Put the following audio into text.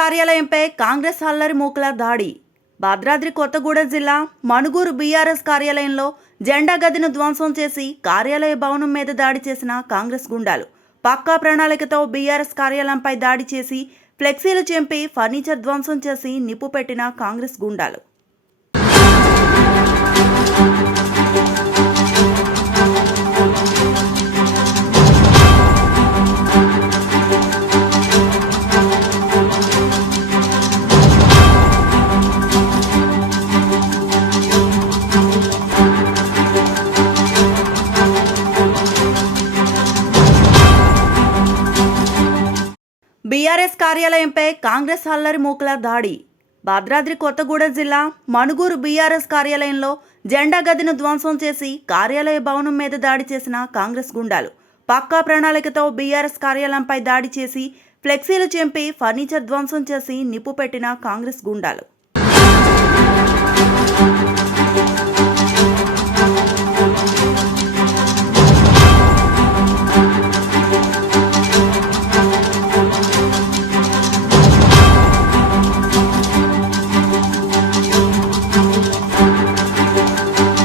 కార్యాలయంపై కాంగ్రెస్ అల్లరి మూకల దాడి. భద్రాద్రి కొత్తగూడెం జిల్లా మణుగూరు బీఆర్ఎస్ కార్యాలయంలో జెండా గదిని ధ్వంసం చేసి కార్యాలయ భవనం మీద దాడి చేసిన కాంగ్రెస్ గుండాలు. పక్కా ప్రణాళికతో బీఆర్ఎస్ కార్యాలయంపై దాడి చేసి ఫ్లెక్సీలు చింపి ఫర్నిచర్ ధ్వంసం చేసి నిప్పు పెట్టిన కాంగ్రెస్ గుండాలు. బీఆర్ఎస్ కార్యాలయంపై కాంగ్రెస్ అల్లరి మూకల దాడి. భద్రాద్రి కొత్తగూడెం జిల్లా మణుగూరు బీఆర్ఎస్ కార్యాలయంలో జెండా గదిని ధ్వంసం చేసి కార్యాలయ భవనం మీద దాడి చేసిన కాంగ్రెస్ గుండాలు. పక్కా ప్రణాళికతో బీఆర్ఎస్ కార్యాలయంపై దాడి చేసి ఫ్లెక్సీలు చింపి ఫర్నిచర్ ధ్వంసం చేసి నిప్పు పెట్టిన కాంగ్రెస్ గుండాలు.